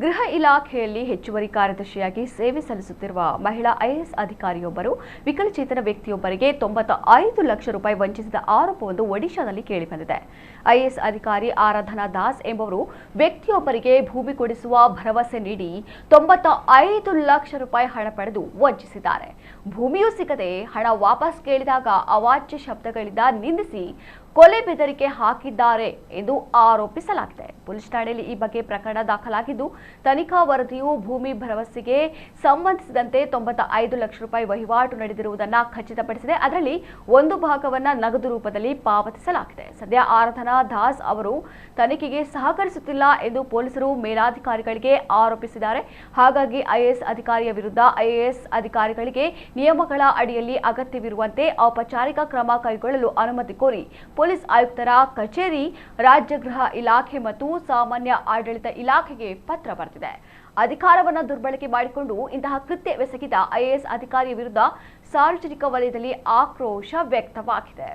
ಗೃಹ ಇಲಾಖೆಯಲ್ಲಿ ಹೆಚ್ಚುವರಿ ಕಾರ್ಯದರ್ಶಿಯಾಗಿ ಸೇವೆ ಸಲ್ಲಿಸುತ್ತಿರುವ ಮಹಿಳಾ ಐಎಎಸ್ ಅಧಿಕಾರಿಯೊಬ್ಬರು ವಿಕಲಚೇತನ ವ್ಯಕ್ತಿಯೊಬ್ಬರಿಗೆ 95 ಲಕ್ಷ ರೂಪಾಯಿ ವಂಚಿಸಿದ ಆರೋಪವೊಂದು ಒಡಿಶಾದಲ್ಲಿ ಕೇಳಿಬಂದಿದೆ. ಐಎಎಸ್ ಅಧಿಕಾರಿ ಆರಾಧನಾ ದಾಸ್ ಎಂಬುವರು ವ್ಯಕ್ತಿಯೊಬ್ಬರಿಗೆ ಭೂಮಿ ಕೊಡಿಸುವ ಭರವಸೆ ನೀಡಿ 95 ಲಕ್ಷ ರೂಪಾಯಿ ಹಣ ಪಡೆದು ವಂಚಿಸಿದ್ದಾರೆ. ಭೂಮಿಯೂ ಸಿಗದೆ ಹಣ ವಾಪಸ್ ಕೇಳಿದಾಗ ಅವಾಚ್ಯ ಶಬ್ದಗಳಿಂದ ನಿಂದಿಸಿ ಕೊಲೆ ಬೆದರಿಕೆ ಹಾಕಿದ್ದಾರೆ ಎಂದು ಆರೋಪಿಸಲಾಗಿದೆ. ಪೊಲೀಸ್ ಠಾಣೆಯಲ್ಲಿ ಈ ಬಗ್ಗೆ ಪ್ರಕರಣ ದಾಖಲಾಗಿದ್ದು, ತನಿಖಾ ವರದಿಯು ಭೂಮಿ ಭರವಸೆಗೆ ಸಂಬಂಧಿಸಿದಂತೆ 95 ಲಕ್ಷ ರೂಪಾಯಿ ವಹಿವಾಟು ನಡೆದಿರುವುದನ್ನು ಖಚಿತಪಡಿಸಿದೆ. ಅದರಲ್ಲಿ ಒಂದು ಭಾಗವನ್ನು ನಗದು ರೂಪದಲ್ಲಿ ಪಾವತಿಸಲಾಗಿದೆ. ಸದ್ಯ ಆರಾಧನಾ ದಾಸ್ ಅವರು ತನಿಖೆಗೆ ಸಹಕರಿಸುತ್ತಿಲ್ಲ ಎಂದು ಪೊಲೀಸರು ಮೇಲಾಧಿಕಾರಿಗಳಿಗೆ ಆರೋಪಿಸಿದ್ದಾರೆ. ಹಾಗಾಗಿ ಐಎಎಸ್ ಅಧಿಕಾರಿಯ ವಿರುದ್ಧ ಐಎಎಸ್ ಅಧಿಕಾರಿಗಳಿಗೆ ನಿಯಮಗಳ ಅಡಿಯಲ್ಲಿ ಅಗತ್ಯವಿರುವಂತೆ ಔಪಚಾರಿಕ ಕ್ರಮ ಕೈಗೊಳ್ಳಲು ಅನುಮತಿ ಕೋರಿ ಪೊಲೀಸ್ ಆಯುಕ್ತರ ಕಚೇರಿ, ರಾಜ್ಯ ಗೃಹ ಇಲಾಖೆ ಮತ್ತು ಸಾಮಾನ್ಯ ಆಡಳಿತ ಇಲಾಖೆಗೆ ಪತ್ರ ಬರೆದಿದೆ. ಅಧಿಕಾರವನ್ನು ದುರ್ಬಳಕೆ ಮಾಡಿಕೊಂಡು ಇಂತಹ ಕೃತ್ಯವೆಸಗಿದ ಐಎಎಸ್ ಅಧಿಕಾರಿಯ ವಿರುದ್ಧ ಸಾರ್ವಜನಿಕ ವಲಯದಲ್ಲಿ ಆಕ್ರೋಶ ವ್ಯಕ್ತವಾಗಿದೆ.